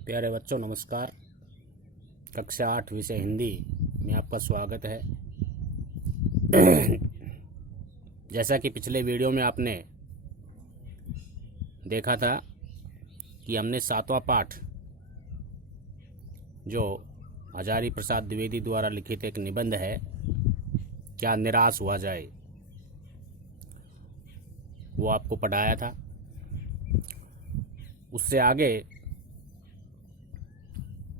प्यारे बच्चों नमस्कार। कक्षा 8 विषय हिंदी में आपका स्वागत है। जैसा कि पिछले वीडियो में आपने देखा था कि हमने 7वां पाठ जो हजारी प्रसाद द्विवेदी द्वारा लिखित एक निबंध है, क्या निराश हुआ जाए, वो आपको पढ़ाया था। उससे आगे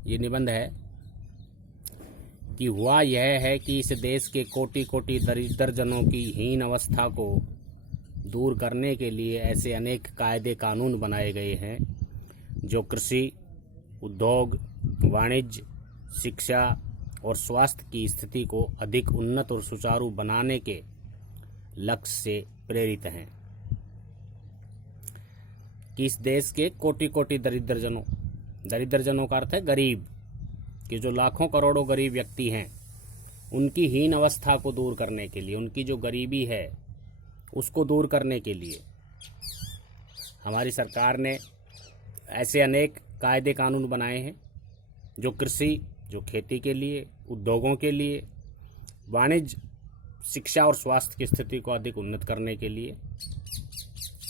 ये निबंध है कि हुआ यह है कि इस देश के कोटि कोटि दरिद्र जनों की हीन अवस्था को दूर करने के लिए ऐसे अनेक कायदे कानून बनाए गए हैं जो कृषि, उद्योग, वाणिज्य, शिक्षा और स्वास्थ्य की स्थिति को अधिक उन्नत और सुचारू बनाने के लक्ष्य से प्रेरित हैं। कि इस देश के कोटि कोटि दरिद्र जनों का अर्थ है गरीब, कि जो लाखों करोड़ों गरीब व्यक्ति हैं उनकी हीन अवस्था को दूर करने के लिए, उनकी जो गरीबी है उसको दूर करने के लिए हमारी सरकार ने ऐसे अनेक कायदे कानून बनाए हैं जो कृषि, जो खेती के लिए, उद्योगों के लिए, वाणिज्य, शिक्षा और स्वास्थ्य की स्थिति को अधिक उन्नत करने के लिए,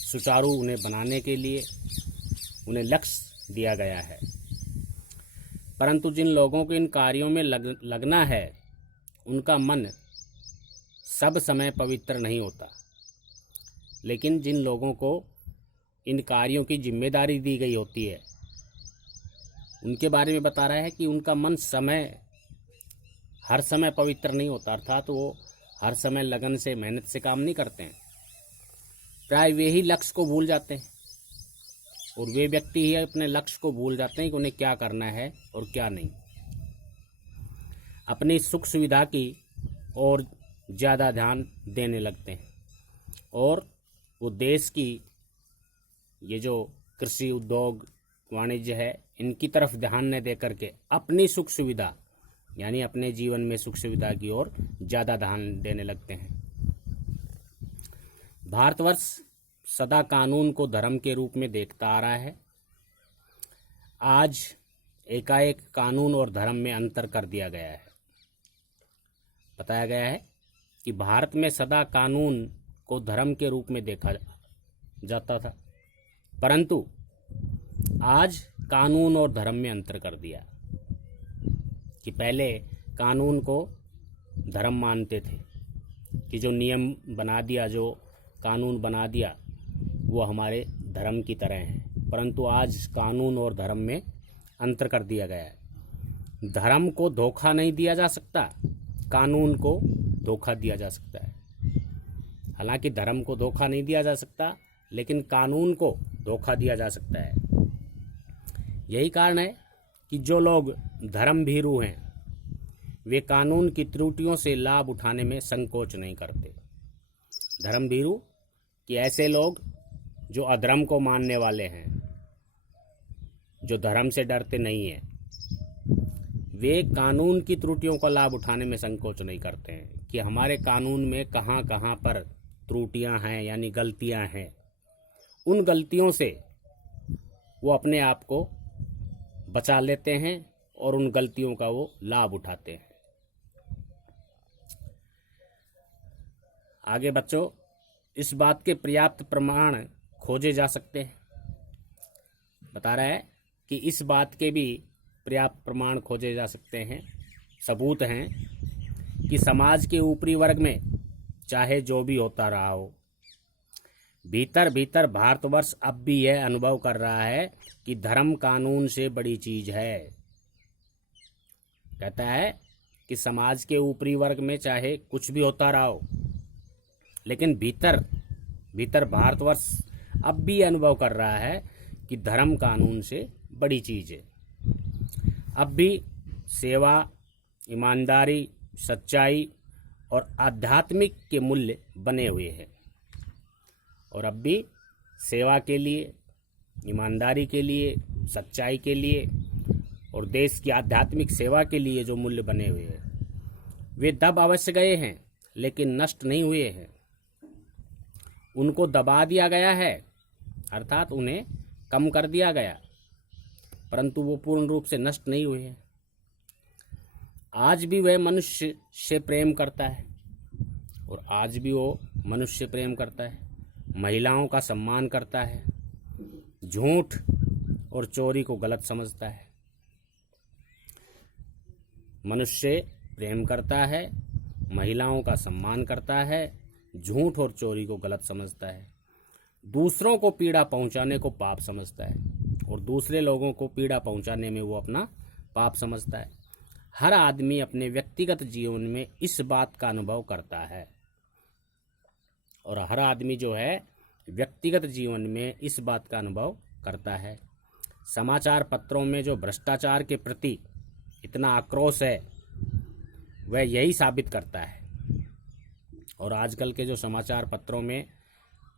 सुचारू उन्हें बनाने के लिए उन्हें लक्ष्य दिया गया है। परंतु जिन लोगों को इन कार्यों में लगना है उनका मन सब समय पवित्र नहीं होता, लेकिन जिन लोगों को इन कार्यों की जिम्मेदारी दी गई होती है उनके बारे में बता रहा है कि उनका मन हर समय पवित्र नहीं होता, अर्थात वो हर समय लगन से, मेहनत से काम नहीं करते हैं। प्राय वे ही लक्ष्य को भूल जाते हैं और वे व्यक्ति ही अपने लक्ष्य को भूल जाते हैं कि उन्हें क्या करना है और क्या नहीं। अपनी सुख सुविधा की और ज़्यादा ध्यान देने लगते हैं और वो देश की ये जो कृषि, उद्योग, वाणिज्य है इनकी तरफ ध्यान न दे करके अपनी सुख सुविधा यानी अपने जीवन में सुख सुविधा की ओर ज़्यादा ध्यान देने लगते हैं। भारतवर्ष सदा कानून को धर्म के रूप में देखता आ रहा है। आज एकाएक कानून और धर्म में अंतर कर दिया गया है। बताया गया है कि भारत में सदा कानून को धर्म के रूप में देखा जाता था, परंतु आज कानून और धर्म में अंतर कर दिया कि पहले कानून को धर्म मानते थे कि जो नियम बना दिया, जो कानून बना दिया वो हमारे धर्म की तरह हैं, परंतु आज कानून और धर्म में अंतर कर दिया गया है। धर्म को धोखा नहीं दिया जा सकता, कानून को धोखा दिया जा सकता है। हालांकि धर्म को धोखा नहीं दिया जा सकता, लेकिन कानून को धोखा दिया जा सकता है। यही कारण है कि जो लोग धर्म भीरू हैं वे कानून की त्रुटियों से लाभ उठाने में संकोच नहीं करते। धर्म भीरू कि ऐसे लोग जो अधर्म को मानने वाले हैं, जो धर्म से डरते नहीं हैं, वे कानून की त्रुटियों का लाभ उठाने में संकोच नहीं करते हैं कि हमारे कानून में कहाँ कहाँ पर त्रुटियां हैं यानी गलतियां हैं। उन गलतियों से वो अपने आप को बचा लेते हैं और उन गलतियों का वो लाभ उठाते हैं। आगे बच्चों, इस बात के पर्याप्त प्रमाण खोजे जा सकते हैं। बता रहा है कि इस बात के भी पर्याप्त प्रमाण खोजे जा सकते हैं, सबूत हैं कि समाज के ऊपरी वर्ग में चाहे जो भी होता रहा हो, भीतर भीतर भारतवर्ष अब भी यह अनुभव कर रहा है कि धर्म कानून से बड़ी चीज है। कहता है कि समाज के ऊपरी वर्ग में चाहे कुछ भी होता रहा हो, लेकिन भीतर भीतर भारतवर्ष अब भी अनुभव कर रहा है कि धर्म कानून से बड़ी चीज है। अब भी सेवा, ईमानदारी, सच्चाई और आध्यात्मिक के मूल्य बने हुए हैं और अब भी सेवा के लिए, ईमानदारी के लिए, सच्चाई के लिए और देश की आध्यात्मिक सेवा के लिए जो मूल्य बने हुए हैं वे दब अवश्य गए हैं, लेकिन नष्ट नहीं हुए हैं। उनको दबा दिया गया है, अर्थात उन्हें कम कर दिया गया, परंतु वो पूर्ण रूप से नष्ट नहीं हुए हैं। आज भी वह मनुष्य से प्रेम करता है, और आज भी वो मनुष्य से प्रेम करता है, महिलाओं का सम्मान करता है, झूठ और चोरी को गलत समझता है। मनुष्य प्रेम करता है, महिलाओं का सम्मान करता है, झूठ और चोरी को गलत समझता है, दूसरों को पीड़ा पहुंचाने को पाप समझता है, और दूसरे लोगों को पीड़ा पहुंचाने में वो अपना पाप समझता है। हर आदमी अपने व्यक्तिगत जीवन में इस बात का अनुभव करता है, और हर आदमी जो है व्यक्तिगत जीवन में इस बात का अनुभव करता है। समाचार पत्रों में जो भ्रष्टाचार के प्रति इतना आक्रोश है, वह यही साबित करता है। और आजकल के जो समाचार पत्रों में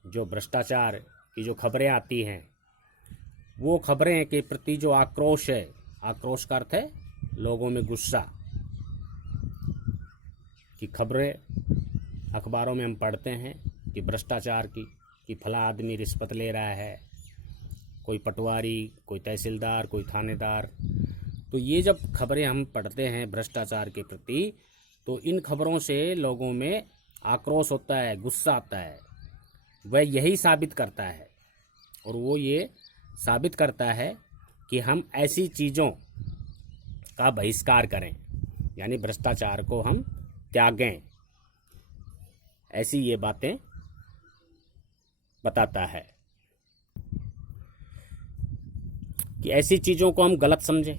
जो भ्रष्टाचार की जो खबरें आती हैं, वो खबरें के प्रति जो आक्रोश है, आक्रोश का अर्थ है लोगों में गुस्सा, कि खबरें अखबारों में हम पढ़ते हैं कि भ्रष्टाचार की, कि फला आदमी रिश्वत ले रहा है, कोई पटवारी, कोई तहसीलदार, कोई थानेदार। तो ये जब खबरें हम पढ़ते हैं भ्रष्टाचार के प्रति, तो इन खबरों से लोगों में आक्रोश होता है, गुस्सा आता है। वह यही साबित करता है, और वो ये साबित करता है कि हम ऐसी चीज़ों का बहिष्कार करें, यानी भ्रष्टाचार को हम त्यागें। ऐसी ये बातें बताता है कि ऐसी चीज़ों को हम गलत समझें,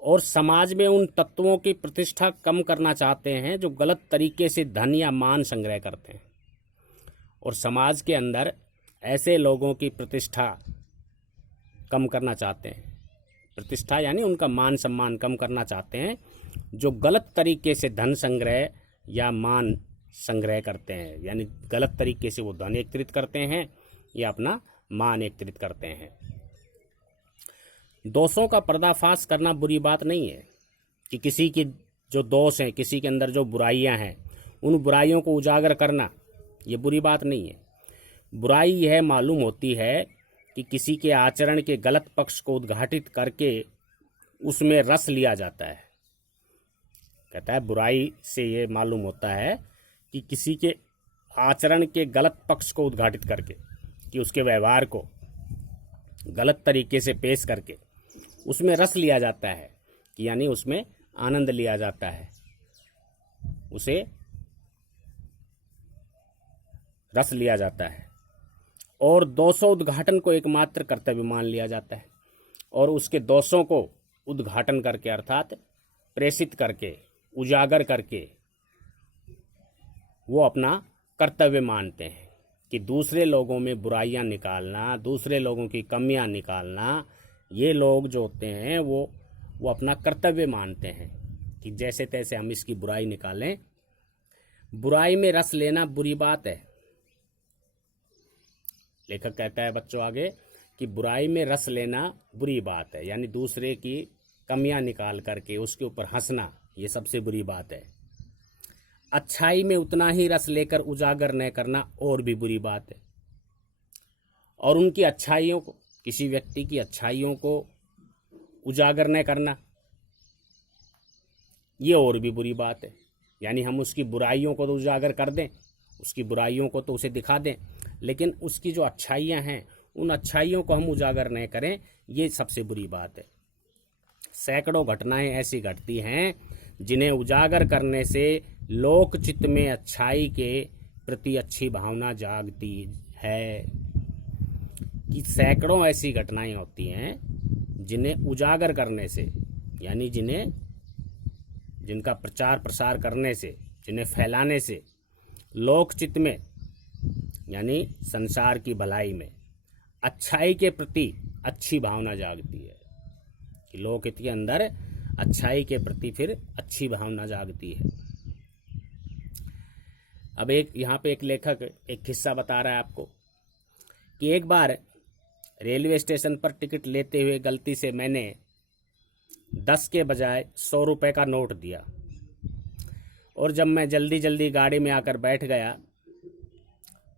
और समाज में उन तत्वों की प्रतिष्ठा कम करना चाहते हैं जो गलत तरीके से धन या मान संग्रह करते हैं, और समाज के अंदर ऐसे लोगों की प्रतिष्ठा कम करना चाहते हैं। प्रतिष्ठा यानी उनका मान सम्मान कम करना चाहते हैं, जो गलत तरीके से धन संग्रह या मान संग्रह करते हैं, यानी गलत तरीके से वो धन एकत्रित करते हैं या अपना मान एकत्रित करते हैं। दोषों का पर्दाफाश करना बुरी बात नहीं है, कि किसी की जो दोष हैं, किसी के अंदर जो बुराइयां हैं, उन बुराइयों को उजागर करना ये बुरी बात नहीं है। बुराई यह मालूम होती है कि किसी के आचरण के गलत पक्ष को उद्घाटित करके उसमें रस लिया जाता है। कहता है बुराई से ये मालूम होता है कि किसी के आचरण के गलत पक्ष को उद्घाटित करके, कि उसके व्यवहार को गलत तरीके से पेश करके उसमें रस लिया जाता है, कि यानी उसमें आनंद लिया जाता है, उसे रस लिया जाता है, और दोषों उद्घाटन को एकमात्र कर्तव्य मान लिया जाता है, और उसके दोषों को उद्घाटन करके अर्थात प्रेषित करके, उजागर करके वो अपना कर्तव्य मानते हैं, कि दूसरे लोगों में बुराइयां निकालना, दूसरे लोगों की कमियां निकालना, ये लोग जो होते हैं वो अपना कर्तव्य मानते हैं, कि जैसे तैसे हम इसकी बुराई निकालें। बुराई में रस लेना बुरी बात है। लेखक कहता है बच्चों आगे कि बुराई में रस लेना बुरी बात है, यानी दूसरे की कमियां निकाल करके उसके ऊपर हंसना, ये सबसे बुरी बात है। अच्छाई में उतना ही रस लेकर उजागर न करना और भी बुरी बात है, और उनकी अच्छाइयों को, किसी व्यक्ति की अच्छाइयों को उजागर न करना, ये और भी बुरी बात है। यानी हम उसकी बुराइयों को तो उजागर कर दें, उसकी बुराइयों को तो उसे दिखा दें, लेकिन उसकी जो अच्छाइयाँ हैं उन अच्छाइयों को हम उजागर नहीं करें, ये सबसे बुरी बात है। सैकड़ों घटनाएं ऐसी घटती हैं जिन्हें उजागर करने से लोक चित्त में अच्छाई के प्रति अच्छी भावना जागती है। कि सैकड़ों ऐसी घटनाएं होती हैं जिन्हें उजागर करने से, यानी जिनका प्रचार प्रसार करने से, जिन्हें फैलाने से लोक चित्त में यानी संसार की भलाई में अच्छाई के प्रति अच्छी भावना जागती है, कि लोक हित के अंदर अच्छाई के प्रति फिर अच्छी भावना जागती है। अब यहाँ पे एक लेखक एक किस्सा बता रहा है आपको, कि एक बार रेलवे स्टेशन पर टिकट लेते हुए गलती से मैंने 10 के बजाय 100 रुपये का नोट दिया, और जब मैं जल्दी जल्दी गाड़ी में आकर बैठ गया,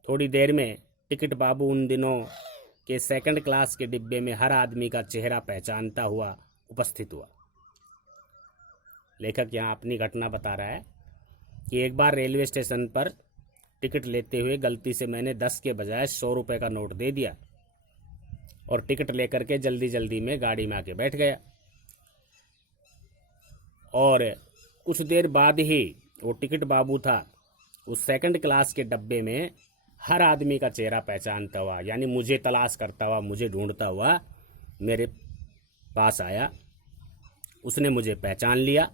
थोड़ी देर में टिकट बाबू उन दिनों के सेकंड क्लास के डिब्बे में हर आदमी का चेहरा पहचानता हुआ उपस्थित हुआ। लेखक यहाँ अपनी घटना बता रहा है कि एक बार रेलवे स्टेशन पर टिकट लेते हुए गलती से मैंने 10 के बजाय 100 रुपये का नोट दे दिया और टिकट लेकर के जल्दी जल्दी में गाड़ी में आके बैठ गया। और कुछ देर बाद ही वो टिकट बाबू था उस सेकंड क्लास के डब्बे में हर आदमी का चेहरा पहचानता हुआ, यानी मुझे तलाश करता हुआ, मुझे ढूंढता हुआ मेरे पास आया। उसने मुझे पहचान लिया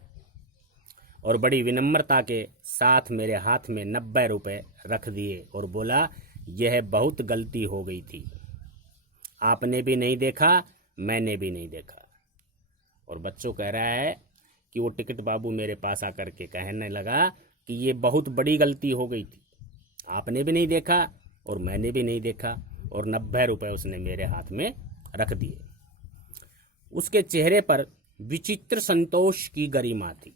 और बड़ी विनम्रता के साथ मेरे हाथ में 90 रुपये रख दिए और बोला, यह बहुत गलती हो गई थी, आपने भी नहीं देखा, मैंने भी नहीं देखा। और बच्चों कह रहा है कि वो टिकट बाबू मेरे पास आकर के कहने लगा कि ये बहुत बड़ी गलती हो गई थी, आपने भी नहीं देखा और मैंने भी नहीं देखा, और 90 रुपये उसने मेरे हाथ में रख दिए। उसके चेहरे पर विचित्र संतोष की गरिमा थी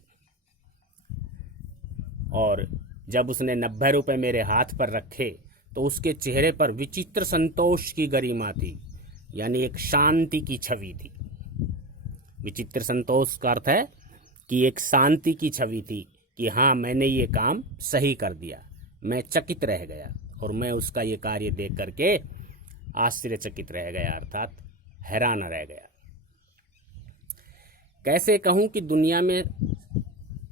और जब उसने 90 रुपये मेरे हाथ पर रखे तो उसके चेहरे पर विचित्र संतोष की गरिमा थी, यानी एक शांति की छवि थी। विचित्र संतोष का अर्थ है कि एक शांति की छवि थी कि हाँ, मैंने ये काम सही कर दिया। मैं चकित रह गया और मैं उसका ये कार्य देख करके आश्चर्यचकित रह गया, अर्थात हैरान रह गया। कैसे कहूँ कि दुनिया में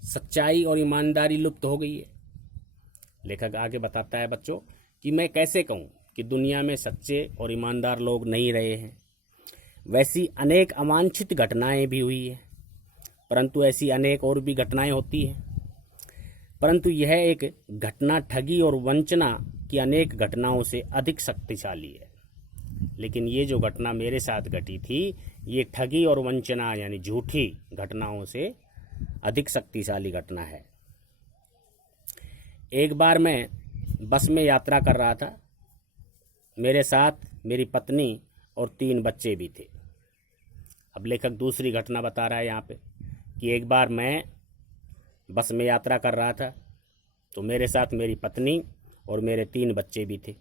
सच्चाई और ईमानदारी लुप्त हो गई है। लेखक आगे बताता है बच्चों कि मैं कैसे कहूँ कि दुनिया में सच्चे और ईमानदार लोग नहीं रहे हैं। वैसी अनेक अवांछित घटनाएं भी हुई है, परंतु ऐसी अनेक और भी घटनाएं होती हैं, परंतु यह एक घटना ठगी और वंचना की अनेक घटनाओं से अधिक शक्तिशाली है। लेकिन ये जो घटना मेरे साथ घटी थी, ये ठगी और वंचना यानी झूठी घटनाओं से अधिक शक्तिशाली घटना है। एक बार मैं बस में यात्रा कर रहा था, मेरे साथ मेरी पत्नी और 3 बच्चे भी थे। अब लेखक दूसरी घटना बता रहा है यहाँ पे कि एक बार मैं बस में यात्रा कर रहा था तो मेरे साथ मेरी पत्नी और मेरे 3 बच्चे भी थे।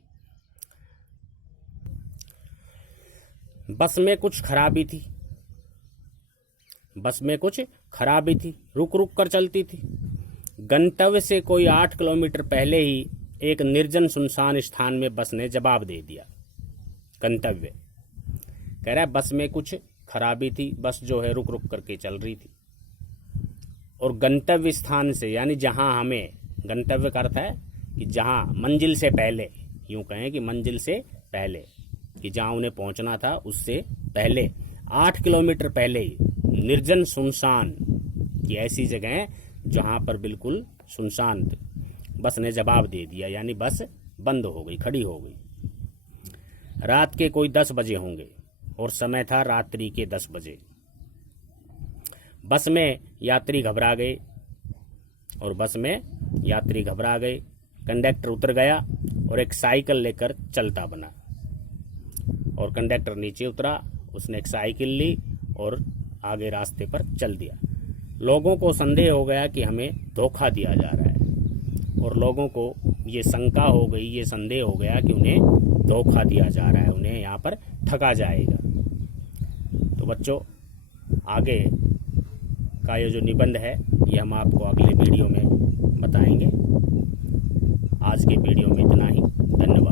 बस में कुछ खराबी थी, रुक रुक कर चलती थी। गंतव्य से कोई 8 किलोमीटर पहले ही एक निर्जन सुनसान स्थान में बस ने जवाब दे दिया। गंतव्य कह रहा है बस में कुछ खराबी थी, बस जो है रुक रुक करके चल रही थी और गंतव्य स्थान से यानी जहां हमें, गंतव्य का अर्थ है कि जहां मंजिल से पहले, यूं कहें कि मंजिल से पहले, कि जहां उन्हें पहुंचना था उससे पहले 8 किलोमीटर पहले ही निर्जन सुनसान की ऐसी जगह जहां पर बिल्कुल सुनसान थे, बस ने जवाब दे दिया, यानी बस बंद हो गई, खड़ी हो गई। रात के कोई 10 बजे होंगे और समय था रात्रि के 10 बजे। बस में यात्री घबरा गए। कंडक्टर उतर गया और एक साइकिल लेकर चलता बना और कंडक्टर नीचे उतरा, उसने एक साइकिल ली और आगे रास्ते पर चल दिया। लोगों को संदेह हो गया कि हमें धोखा दिया जा रहा है और लोगों को ये शंका हो गई, ये संदेह हो गया कि उन्हें धोखा दिया जा रहा है, उन्हें यहाँ पर ठगा जाएगा। तो बच्चों, आगे का ये जो निबंध है ये हम आपको अगले वीडियो में बताएंगे। आज के वीडियो में इतना ही। धन्यवाद।